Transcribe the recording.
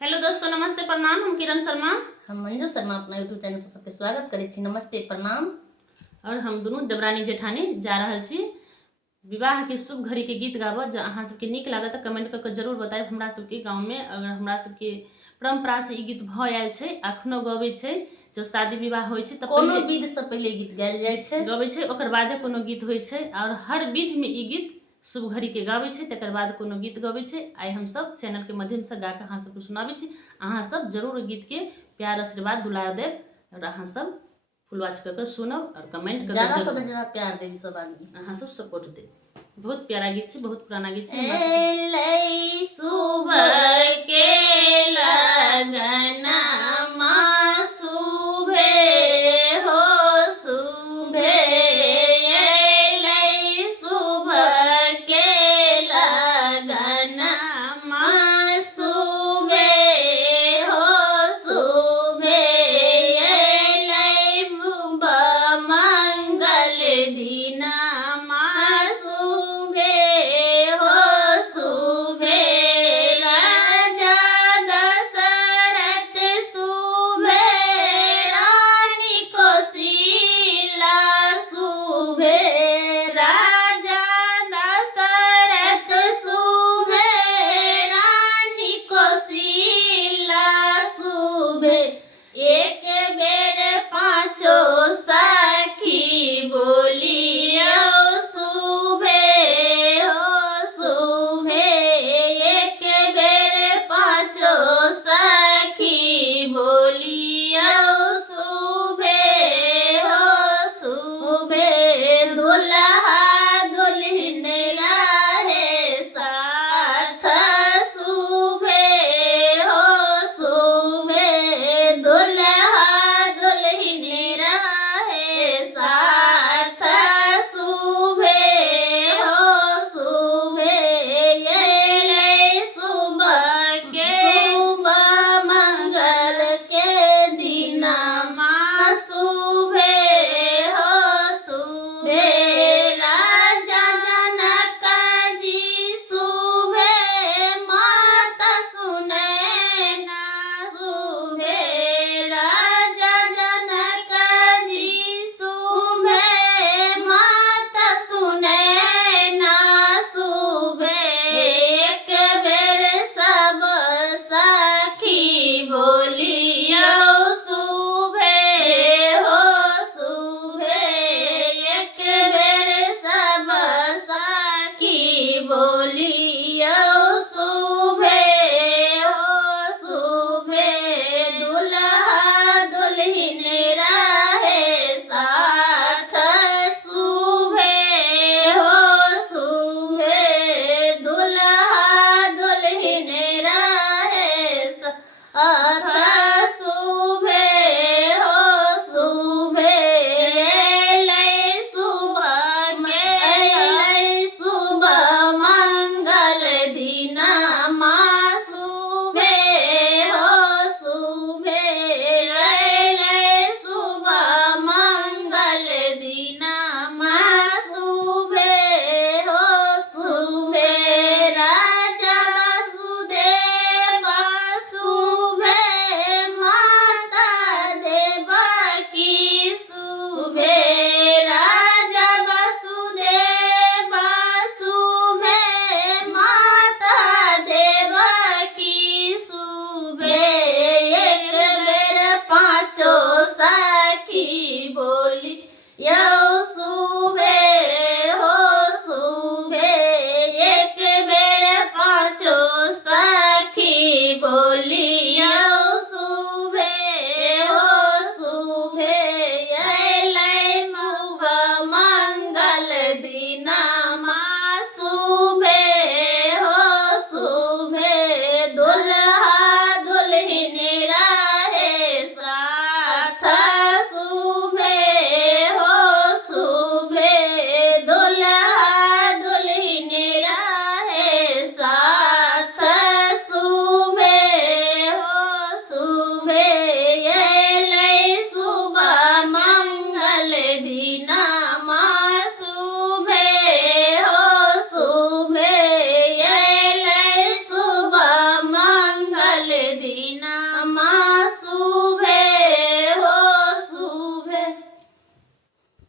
Hello दोस्तों, नमस्ते प्रणाम। हम किरण शर्मा हम मंजू शर्मा अपना यूट्यूब चैनल पर सबके स्वागत करै छी। नमस्ते प्रणाम। और हम दुनू देवरानी जेठानी जा रहल छी विवाह के शुभ घड़ी के गीत गाबऽ। जँ अहाँ सबके नीक लागत तऽ कमेंट करके जरूर बताएब। हमरा सबके गाँव में अगर हमरा सबके परंपरा से ई गीत भऽ आयल छै, अखनो गबै छै। जब शादी विवाह होइ छै तऽ कोनो विध से पहले गीत गायल जाइ छै, गबै छै, ओकर बादे कोनो गीत होइ छै। और हर विध में ई गीत शुभ घड़ी के गाबै छै, तकर बाद कोनो गीत गबै छै। आइ हम सब चैनल के माध्यम से गा के अहाँ सबके सुनाबै छी। अहाँ सब जरूर गीत के प्यार आशीर्वाद दुलार देव और अहाँ सब फुलवाच करके सुनब और कमेंट करके ज्यादा से जरूर ज्यादा प्यार देवी सब आदमी। अहाँ सब सपोर्ट दे। बहुत प्यारा गीत छै, बहुत पुराना गीत छै। एलै सुबह